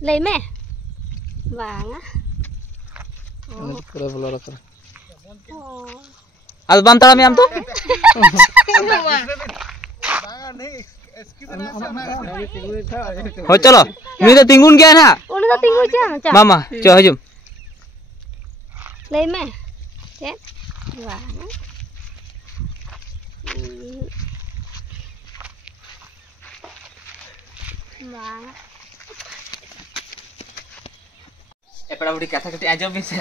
Lấy mẹ. Vàng á. Al bantal kami am tu? Oh चलो, मी तो tinggun क्या ना? Udah tak tinggal aja. Mama, coba hajum. Lấy mẹ. Chết. Vàng á. Vàng á. Pada budi kata kata aja bisa.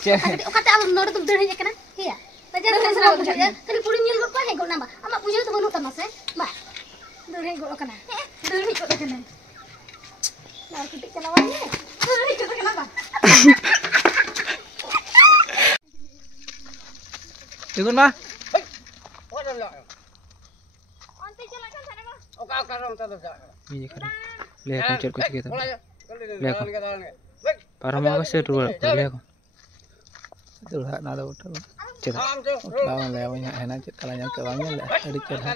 Kata abang nora tuh dari kan? Iya. Tadi ada serau saja. Kali puri nyel berapa hego nambah. Amak punya tuh banu tamas Mbak. Dari hego kana. Dari hego kana. Nah, ketik kana wanya. Dari hego kana apa? Ikut mah. Onti silakan sana mah. Oke, orang jalan. Ini kan. Lihat kuncir kucing kita. Lihat. Para mau kasih dulu, lihat. Itu hak nada udah. Cerita. Lawan lewatnya enak kalau yang kewangnya lah. Ada cerita.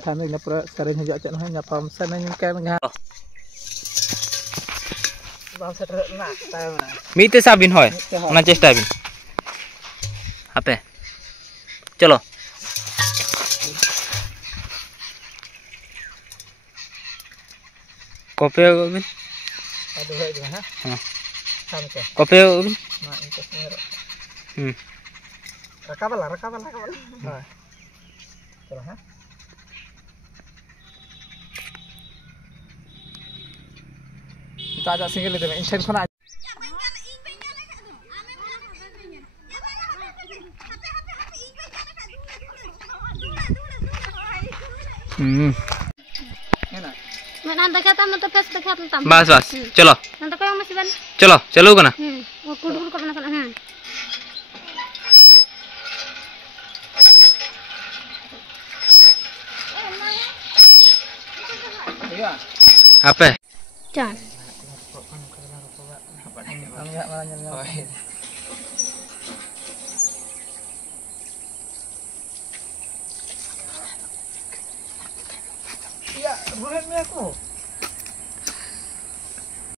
Kami nak sering hajak cak noh nyapa sana yang kan ngah. Bangsa ternak tahu mana. Mite sabin hoy. Mana cesta bin. Apa? चलो kopi bin aduh itu ha kopi bin rakaban terus ha kita ajak singgil itu insen khona Nanti kata mau tepes dekat entam. बस चलो Nanti kau yang masih ban. चलो चलो कना Oh, kudu kau pernah kena. apa Jangan. Iya, bulan ni aku.